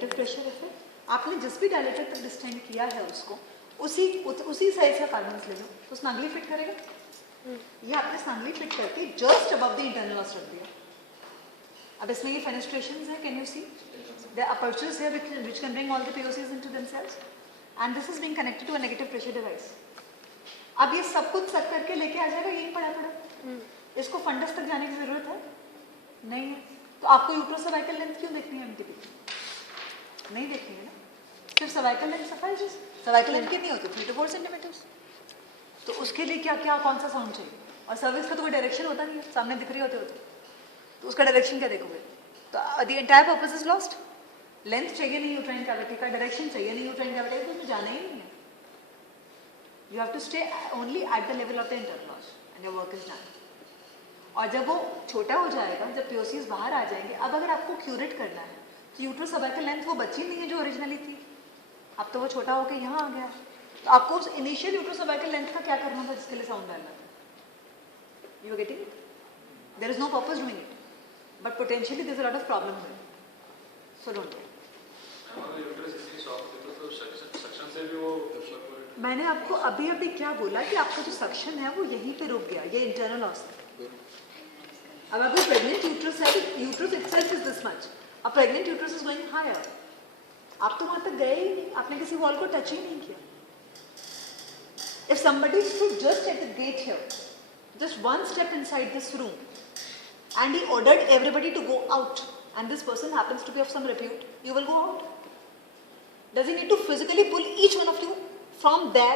Negative pressure effect. आपने जिस भी डायलेटर तक डिस्टेंड किया है उसको उसी साइज का कार्बन ले लो, तो स्नगली फिट करेगा। ये आपने स्नगली फिट करके just above the internal os रख दिया। अब इसमें ये फेनेस्ट्रेशंस है, can you see the apertures here which can bring all the POCs into themselves and this is being connected to a negative pressure device. अब ये सब कुछ सक करके लेके आ जाएगा, यही पड़ा। इसको फंडस तक जाने की जरूरत है नहीं है, तो आपको यूट्रोसर्वाइकल लेंथ क्यों देखनी है MTP? नहीं देखनी है ना, सिर्फ सर्वाइकल लेंथ सफाई। सर्वाइकल लेंथ कितनी होती है? 3 to 4 सेंटीमीटर्स। तो उसके लिए क्या क्या कौन सा साउंड चाहिए? और सर्विस का तो कोई डायरेक्शन होता नहीं है, सामने दिख रही होते तो उसका डायरेक्शन क्या देखोगे? तो the entire purpose is lost. Length चाहिए नहीं यूट्राइन कैविटी का, डायरेक्शन चाहिए नहीं यूट्राइन कैविटी का, उसमें जाना ही नहीं है। You have to stay only at the level of the internal os and your work is done. और जब वो छोटा हो जाएगा, जब POCs बाहर आ जाएंगे, अब अगर आपको क्यूरेट करना है तो यूट्रोसर्वाइकल लेंथ वो बची नहीं है जो ओरिजिनली थी, अब तो वो छोटा होकर यहाँ आ गया। तो आपको उस इनिशियल यूट्रोसर्वाइकल लेंथ का क्या करना था जिसके लिए साउंड डालना था? You are getting it? There is no purpose doing it, but potentially there is a lot of problem with it, so don't. मैंने आपको अभी क्या बोला कि आपका जो सक्शन है वो यहीं पे रुक गया, ये इंटरनल ऑस है। अब अगर प्रेग्नेंट यूट्रस है तो uterus itself is this much, अब pregnant uterus is going higher, आप तो वहां तक गए ही नहीं, आपने किसी वॉल को टच ही नहीं किया। If somebody stood just at the gate here, just one step inside this room, and he ordered everybody to go out, and this person happens to be of some repute, you will go out. Does he need to physically pull each one of you from there